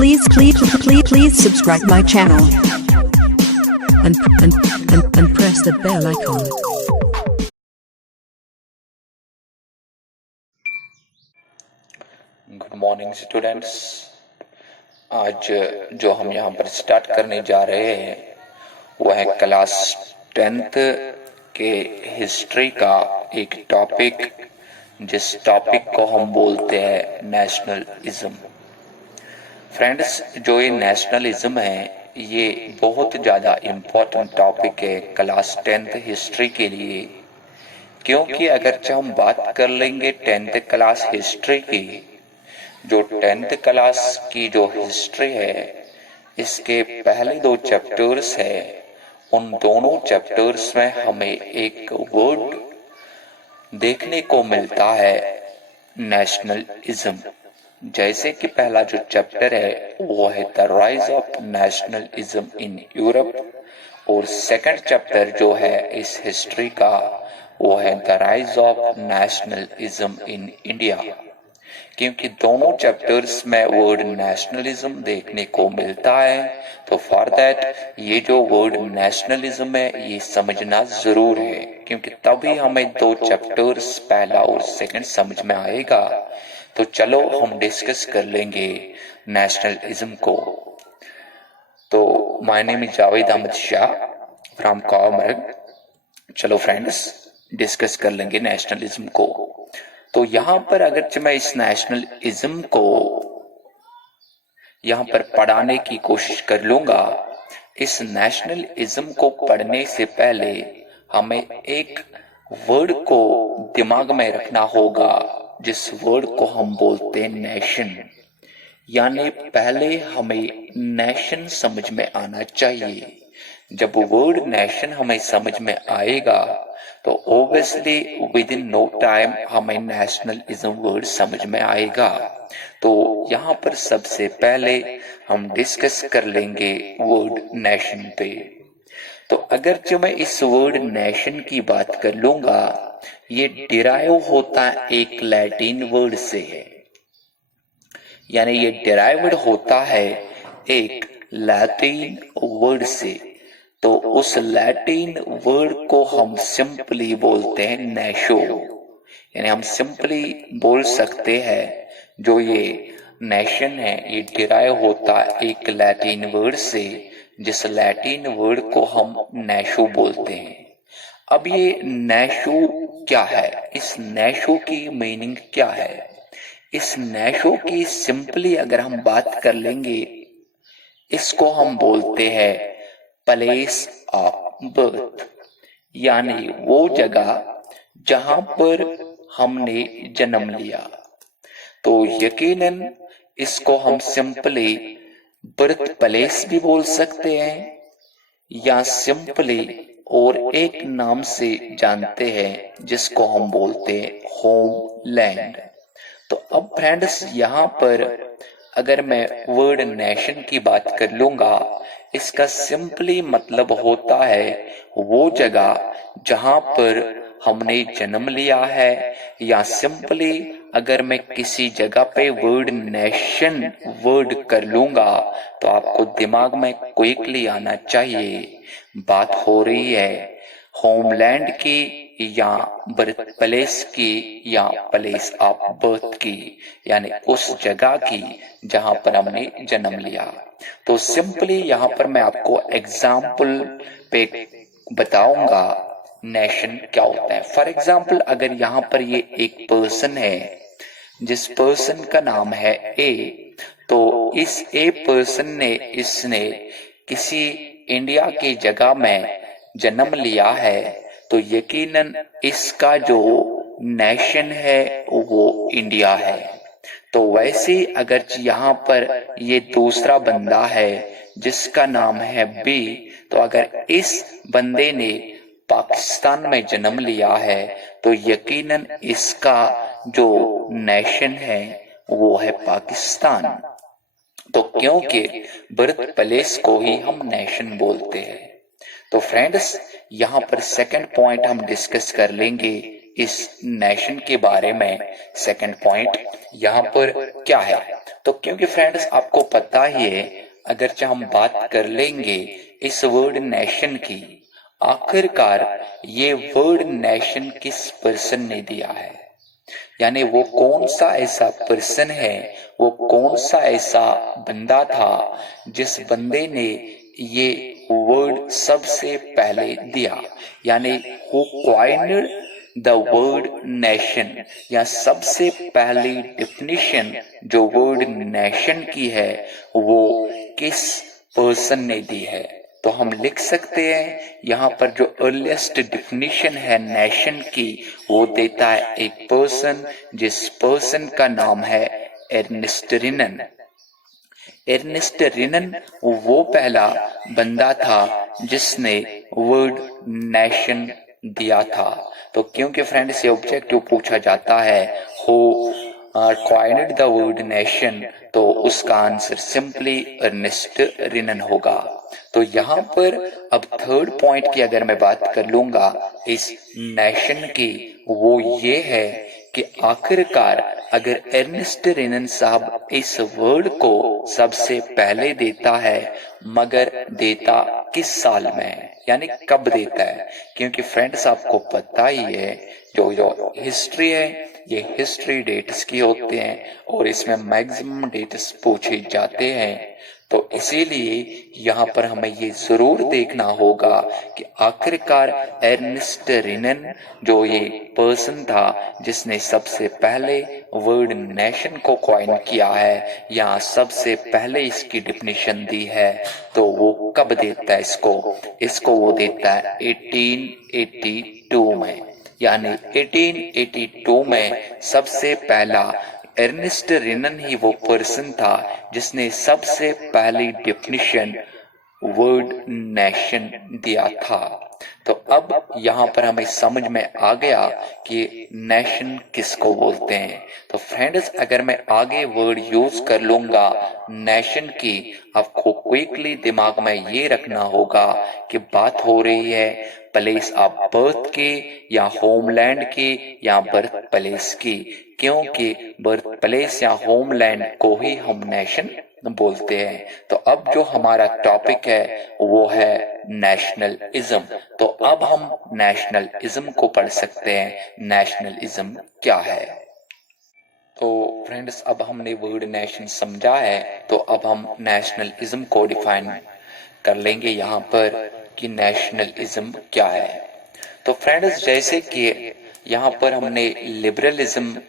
Please subscribe my channel and press the bell icon. Good morning students. आज जो हम यहाँ पर स्टार्ट करने जा रहे हैं वह है क्लास 10th के हिस्ट्री का एक टॉपिक, जिस टॉपिक को हम बोलते हैं नेशनलिज्म। फ्रेंड्स, जो ये नेशनलिज्म है ये बहुत ज़्यादा इम्पोर्टेंट टॉपिक है क्लास 10th हिस्ट्री के लिए, क्योंकि अगर हम बात कर लेंगे 10th क्लास हिस्ट्री की, जो 10th क्लास की जो हिस्ट्री है इसके पहले 2 चैप्टर्स है, उन दोनों चैप्टर्स में हमें एक वर्ड देखने को मिलता है नेशनलिज्म। जैसे कि पहला जो चैप्टर है वो है the rise of nationalism in Europe, और सेकंड चैप्टर जो है इस हिस्ट्री का वो है the rise of nationalism in India. क्योंकि दोनों चैप्टर्स में वर्ड नेशनलिज्म देखने को मिलता है, तो फॉर दैट ये जो वर्ड नेशनलिज्म है ये समझना जरूर है, क्योंकि तभी हमें 2 चैप्टर्स पहला और सेकंड समझ में आएगा। तो चलो हम डिस्कस कर लेंगे नेशनलिज्म को। तो my name is Javed Ahmed Shah from Kamrag. चलो फ्रेंड्स डिस्कस कर लेंगे नेशनलिज्म को। तो यहाँ पर अगर मैं इस नेशनलिज्म को यहाँ पर पढ़ाने की कोशिश कर लूंगा, इस नेशनलिज्म को पढ़ने से पहले हमें एक वर्ड को दिमाग में रखना होगा, जिस वर्ड को हम बोलते हैं नेशन। यानी पहले हमें नेशन समझ में आना चाहिए। जब वर्ड नेशन हमें समझ में आएगा तो obviously within no time हमें नेशनलिज्म वर्ड समझ में आएगा। तो यहाँ पर सबसे पहले हम डिस्कस कर लेंगे वर्ड नेशन पे। तो अगर जो मैं इस वर्ड नेशन की बात कर लूंगा, ये डिराइव होता है एक लैटिन वर्ड से है, यानी ये डिराइव्ड होता है एक लैटिन वर्ड से। तो उस लैटिन वर्ड को हम सिंपली बोलते हैं नेशो, यानी हम सिंपली बोल सकते हैं जो ये नेशन है ये डिराइव होता है एक लैटिन वर्ड से, जिस लैटिन वर्ड को हम नेशो बोलते हैं। अब ये नेशो क्या है, इस नेशो की मीनिंग क्या है? इस नेशो की सिंपली अगर हम बात कर लेंगे, इसको हम बोलते हैं प्लेस ऑफ बर्थ, यानी वो जगह जहां पर हमने जन्म लिया। तो यकीनन इसको हम सिंपली बर्थ प्लेस भी बोल सकते हैं, या सिंपली और एक नाम से जानते हैं जिसको हम बोलते हैं होमलैंड। तो अब फ्रेंड्स यहाँ पर अगर मैं वर्ड नेशन की बात कर लूंगा, इसका सिंपली मतलब होता है वो जगह जहां पर हमने जन्म लिया है, या सिंपली अगर मैं किसी जगह पे वर्ड नेशन वर्ड कर लूंगा तो आपको दिमाग में क्विकली आना चाहिए बात हो रही है होमलैंड की, या बर्थ प्लेस की, या प्लेस ऑफ बर्थ की, यानी उस जगह की जहां पर हमने जन्म लिया। तो सिंपली यहाँ पर मैं आपको एग्जाम्पल पे बताऊंगा नेशन क्या होता है। फॉर एग्जाम्पल अगर यहाँ पर ये एक पर्सन है, जिस पर्सन का नाम है ए, तो इस ए पर्सन ने इसने किसी इंडिया की जगह में जन्म लिया है, तो यकीनन इसका जो नेशन है वो इंडिया है। तो वैसे अगर यहाँ पर ये दूसरा बंदा है जिसका नाम है बी, तो अगर इस बंदे ने पाकिस्तान में जन्म लिया है तो यकीनन इसका जो नेशन है वो है पाकिस्तान। तो क्योंकि बर्थ प्लेस को ही हम नेशन बोलते हैं। तो फ्रेंड्स यहाँ पर सेकंड पॉइंट हम डिस्कस कर लेंगे इस नेशन के बारे में। सेकंड पॉइंट यहाँ पर क्या है, तो क्योंकि फ्रेंड्स आपको पता ही है, अगर हम बात कर लेंगे इस वर्ड नेशन की, आखिरकार ये वर्ड नेशन किस पर्सन ने दिया है, यानी वो कौन सा ऐसा पर्सन है, वो कौन सा ऐसा बंदा था जिस बंदे ने ये वर्ड सबसे पहले दिया, यानी who coined the word nation, या सबसे पहली डिफिनीशन जो वर्ड नेशन की है वो किस पर्सन ने दी है। तो हम लिख सकते हैं यहाँ पर जो अर्लीस्ट डिफिनीशन है नेशन की, वो देता है एक पर्सन, जिस पर्सन का नाम है एर्नेस्ट रिनन। एर्नेस्ट रिनन वो पहला बंदा था जिसने वर्ड नेशन दिया था। तो क्योंकि फ्रेंड्स ये ऑब्जेक्टिव पूछा जाता है who coined the word nation, तो उसका आंसर सिंपली एर्नेस्ट रिनन होगा। तो यहाँ पर अब थर्ड पॉइंट की अगर मैं बात कर लूंगा इस नेशन की, वो ये है कि आखिरकार अगर एर्नेस्ट रिनन साहब इस वर्ड को सबसे पहले देता है, मगर देता किस साल में, यानी कब देता है। क्योंकि फ्रेंड्स आपको पता ही है जो हिस्ट्री है ये हिस्ट्री डेट्स की होते हैं और इसमें मैक्सिमम डेट्स पूछे जाते हैं। तो इसीलिए यहाँ पर हमें ये जरूर देखना होगा कि आखिरकार एर्नेस्ट रिनन जो ये पर्सन था जिसने सबसे पहले वर्ड नेशन को कॉइन किया है या सबसे पहले इसकी डिफिनीशन दी है, तो वो कब देता है इसको वो देता है 1882 में, यानी 1882 में सबसे पहला एर्नेस्ट रिनन ही वो पर्सन था जिसने सबसे पहली डिफिनीशन वर्ड नेशन दिया था। तो अब यहाँ पर हमें समझ में आ गया कि नेशन किसको बोलते हैं। तो फ्रेंड्स अगर मैं आगे वर्ड यूज कर लूंगा नेशन की, आपको क्विकली दिमाग में ये रखना होगा कि बात हो रही है प्लेस ऑफ बर्थ की या होमलैंड की या बर्थ प्लेस की, क्योंकि बर्थ प्लेस या होमलैंड को ही हम नेशन बोलते हैं। तो अब जो हमारा टॉपिक है वो है नेशनलिज्म। तो अब हम नेशनलिज्म को पढ़ सकते हैं, नेशनलिज्म क्या है। तो फ्रेंड्स अब हमने वर्ड नेशन समझा है, तो अब हम नेशनलिज्म को डिफाइन कर लेंगे यहाँ पर कि नेशनलिज्म क्या है। तो फ्रेंड्स जैसे कि यहाँ पर हमने लिबरलिज्म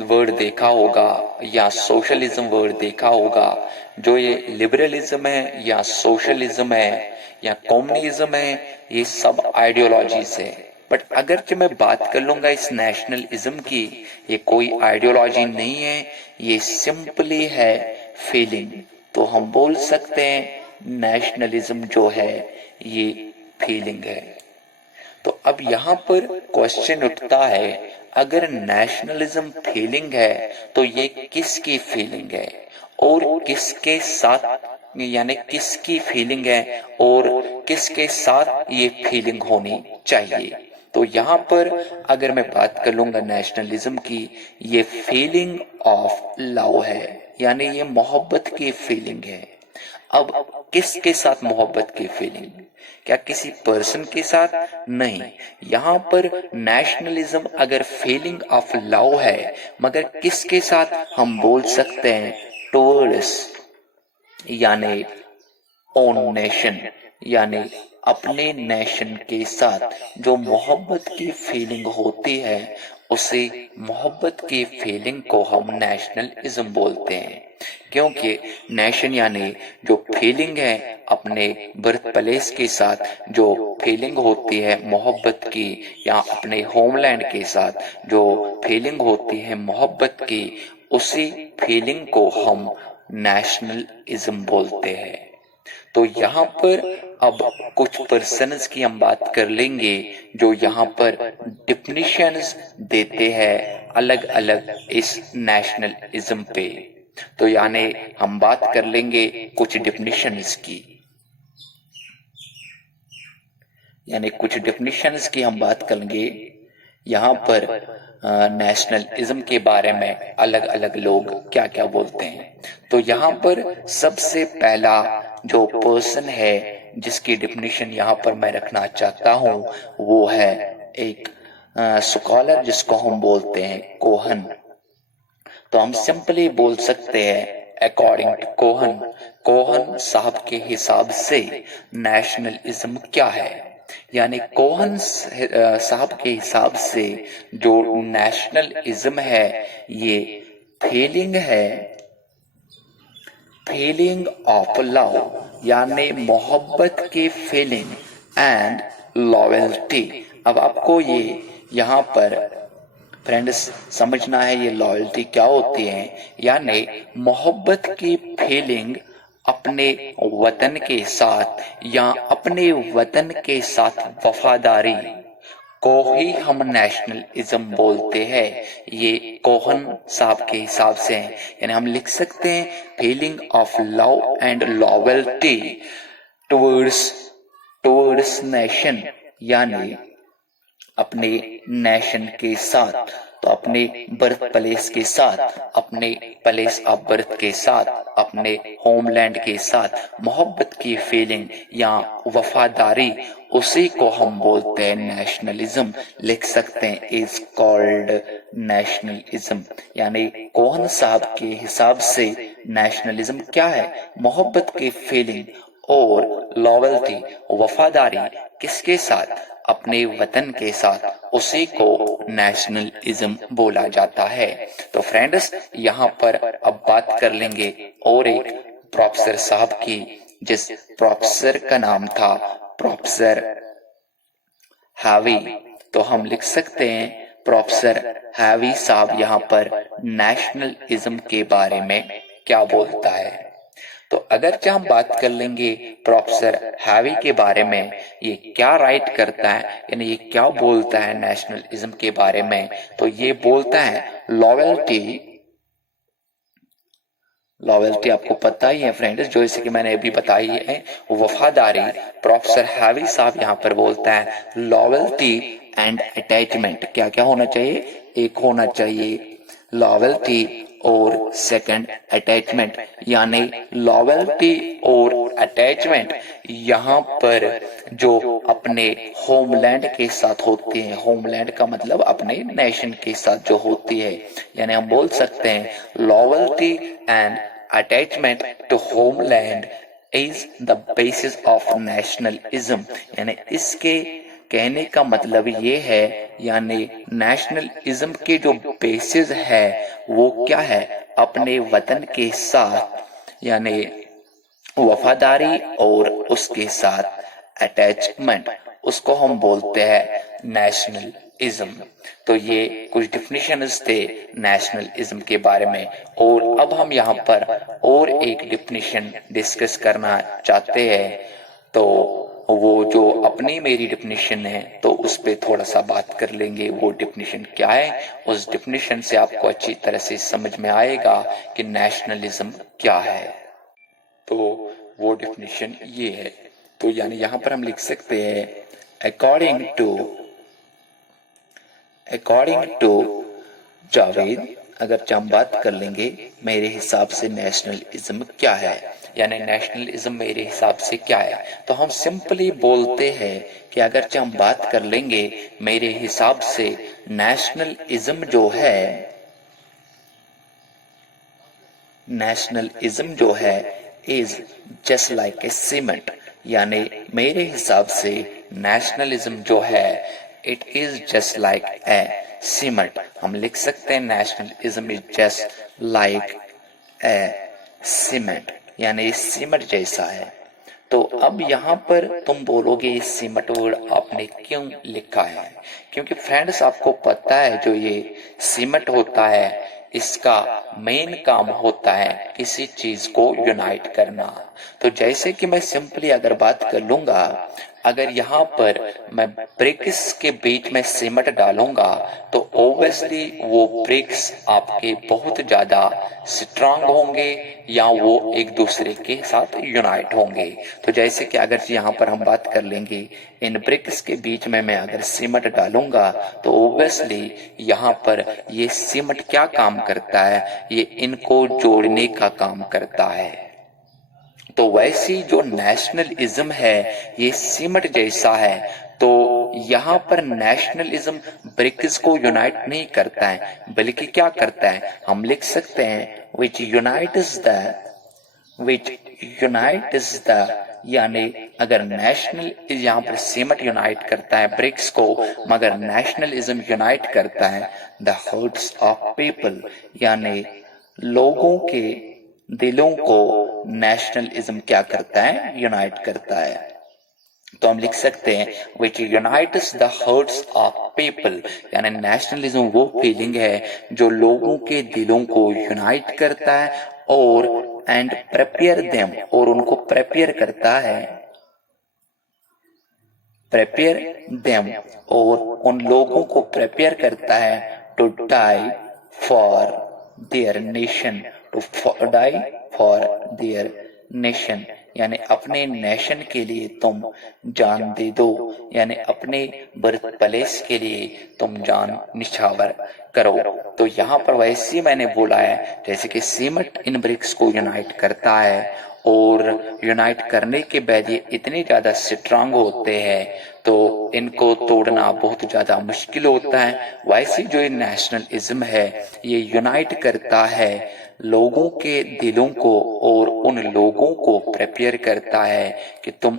वर्ड देखा होगा या सोशलिज्म वर्ड देखा होगा, जो ये लिबरलिज्म है या सोशलिज्म है या कम्युनिज्म है, ये सब आइडियोलॉजीज है। बट अगर कि मैं बात कर लूंगा इस नेशनलिज्म की, ये कोई आइडियोलॉजी नहीं है, ये सिंपली है फीलिंग। तो हम बोल सकते हैं नेशनलिज्म जो है ये फीलिंग है। तो अब यहाँ पर क्वेश्चन उठता है, अगर नेशनलिज्म फीलिंग है तो ये किसकी फीलिंग है और किसके साथ, यानी किसकी फीलिंग है और किसके साथ ये फीलिंग होनी चाहिए। तो यहाँ पर अगर मैं बात कर लूंगा नेशनलिज्म की, ये फीलिंग ऑफ लव है, यानी ये मोहब्बत की फीलिंग है। अब किसके साथ मोहब्बत की फीलिंग, क्या किसी पर्सन के साथ? नहीं। यहाँ पर नेशनलिज्म अगर फीलिंग ऑफ लव है, मगर किसके साथ हम बोल सकते हैं टुवर्ड्स, यानी ओन नेशन, यानी अपने नेशन के साथ जो मोहब्बत की फीलिंग होती है, उसे मोहब्बत की फीलिंग को हम नेशनलिज्म बोलते हैं। क्योंकि नेशन यानी जो फीलिंग है अपने बर्थ प्लेस के साथ, जो फीलिंग होती है मोहब्बत की, या अपने होमलैंड के साथ जो फीलिंग होती है मोहब्बत की, उसी फीलिंग को हम नेशनलिज्म बोलते हैं। तो यहाँ पर अब कुछ पर्सन्स की हम बात कर लेंगे जो यहाँ पर डिफिनीशंस देते हैं अलग अलग इस नेशनलिज्म पे। तो यानी हम बात कर लेंगे कुछ डिफिनीशंस की, यानी कुछ डिफिनीशंस की हम बात करेंगे यहाँ पर नेशनलिज्म के बारे में अलग अलग लोग क्या क्या बोलते हैं। तो यहाँ पर सबसे पहला जो पर्सन है जिसकी डिफिनीशन यहाँ पर मैं रखना चाहता हूँ वो है एक स्कॉलर जिसको हम बोलते हैं कोहन। तो हम सिंपली बोल सकते हैं अकॉर्डिंग टू कोहन, कोहन साहब के हिसाब से नेशनलिज्म क्या है, यानी कोहन साहब के हिसाब से जो नेशनलिज्म है ये फीलिंग है, फीलिंग ऑफ लव यानी मोहब्बत की फीलिंग एंड लॉयल्टी। अब आपको ये यहाँ पर फ्रेंड्स समझना है ये लॉयल्टी क्या होती है, यानी मोहब्बत की फीलिंग अपने वतन के साथ या अपने वतन के साथ वफादारी को ही हम नेशनलिज्म बोलते हैं। ये कोहन साहब के हिसाब से है, यानी हम लिख सकते हैं feeling of love and loyalty towards nation, यानी अपने नेशन के साथ, तो अपने बर्थ प्लेस के साथ, अपने प्लेस ऑफ बर्थ के साथ, अपने होमलैंड के साथ मोहब्बत की फीलिंग या वफादारी, उसी को हम बोलते हैं नेशनलिज्म। लिख सकते हैं इज कॉल्ड नेशनलिज्म। यानी कोहन साहब के हिसाब से नेशनलिज्म क्या है, मोहब्बत की फीलिंग और लॉयल्टी वफादारी किसके साथ, अपने वतन के साथ, उसी को नेशनलिज्म बोला जाता है। तो फ्रेंड्स यहाँ पर अब बात कर लेंगे और एक प्रोफेसर साहब की, जिस प्रोफेसर का नाम था प्रोफेसर हैवी। तो हम लिख सकते हैं प्रोफेसर हैवी साहब यहाँ पर नेशनलिज्म के बारे में क्या बोलता है। तो अगर हम बात कर लेंगे प्रोफेसर हैवी के बारे में, ये क्या राइट करता है, यानी ये क्या बोलता है नेशनलिज्म के बारे में, तो ये बोलता है लॉयल्टी आपको पता ही है फ्रेंड्स, जो जैसे कि मैंने अभी बताई है वफादारी। प्रोफेसर हैवी साहब यहाँ पर बोलता है लॉयल्टी एंड अटैचमेंट क्या क्या होना चाहिए, एक होना चाहिए लॉयल्टी और सेकंड अटैचमेंट, यानी लॉयल्टी और अटैचमेंट यहाँ पर जो अपने होमलैंड के साथ होती है, होमलैंड का मतलब अपने नेशन के साथ जो होती है, यानी हम बोल सकते हैं loyalty and attachment to homeland is the basis of nationalism. यानी इसके कहने का मतलब ये है, यानी नेशनलिज्म के जो बेसिस है वो क्या है, अपने वतन के साथ यानी वफादारी और उसके साथ अटैचमेंट, उसको हम बोलते हैं नेशनलिज्म। तो ये कुछ डिफिनेशंस थे नेशनलिज्म के बारे में, और अब हम यहाँ पर और एक डिफिनेशन डिस्कस करना चाहते हैं। तो वो जो अपनी मेरी डिफिनेशन है तो उस पे थोड़ा सा बात कर लेंगे, वो डिफिनेशन क्या है, उस डिफिनेशन से आपको अच्छी तरह से समझ में आएगा कि नेशनलिज्म क्या है। तो वो डिफिनेशन ये है, तो यानी यहाँ पर हम लिख सकते हैं अकॉर्डिंग टू जावेद, अगर हम बात कर लेंगे मेरे हिसाब से नेशनलिज्म क्या है, यानी नेशनलिज्म मेरे हिसाब से क्या है, तो हम सिंपली बोलते हैं कि अगर हम बात कर लेंगे मेरे हिसाब से नेशनलिज्म जो है is just like a cement, यानी मेरे हिसाब से नेशनलिज्म जो है it is just like a cement. हम लिख सकते हैं nationalism is just like a cement, यानी सीमेंट जैसा है। तो अब यहाँ पर तुम बोलोगे सीमेंट वर्ड आपने क्यों लिखा है, क्योंकि फ्रेंड्स आपको पता है जो ये सीमेंट होता है इसका मेन काम होता है किसी चीज को यूनाइट करना। तो जैसे कि मैं सिंपली अगर बात कर लूंगा अगर यहाँ पर मैं ब्रिक्स के बीच में सीमेंट डालूंगा तो ऑब्वियसली वो ब्रिक्स आपके बहुत ज्यादा स्ट्रांग होंगे या वो एक दूसरे के साथ यूनाइट होंगे। तो जैसे कि अगर यहाँ पर हम बात कर लेंगे, इन ब्रिक्स के बीच में मैं अगर सीमेंट डालूंगा तो ऑब्वियसली यहाँ पर ये सीमेंट क्या काम करता है, ये इनको जोड़ने का काम करता है। तो वैसी जो नेशनलिज्म है ये सीमेंट जैसा है। तो यहाँ पर नेशनलिज्म ब्रिक्स को यूनाइट नहीं करता है, बल्कि क्या करता है, हम लिख सकते हैं विच यूनाइट्स द, यानी अगर नेशनल यहाँ पर सीमेंट यूनाइट करता है ब्रिक्स को, मगर नेशनलिज्म यूनाइट करता है द हार्ट्स ऑफ पीपल, यानी लोगों के दिलों को नेशनलिज्म क्या करता है, यूनाइट करता है। तो हम लिख सकते हैं which unites the hearts of people, यानी नेशनलिज्म वो फीलिंग है जो लोगों के दिलों को यूनाइट करता है और एंड प्रिपेयर देम, और उनको प्रिपेयर करता है, प्रिपेयर देम, और उन लोगों को प्रिपेयर करता है to die for their nation, to die for their nation, यानी अपने नेशन के लिए तुम जान दे दो, यानी अपने बर्थ प्लेस के लिए तुम जान निछावर करो। तो यहाँ पर वैसे मैंने बोला है जैसे कि सीमेंट इन ब्रिक्स को यूनाइट करता है और यूनाइट करने के बाद ये इतने ज्यादा स्ट्रांग होते हैं तो इनको तोड़ना बहुत ज्यादा मुश्किल होता है। वैसे जो ये नेशनलिज्म है ये यूनाइट करता है लोगों के दिलों को और उन लोगों को प्रिपेयर करता है कि तुम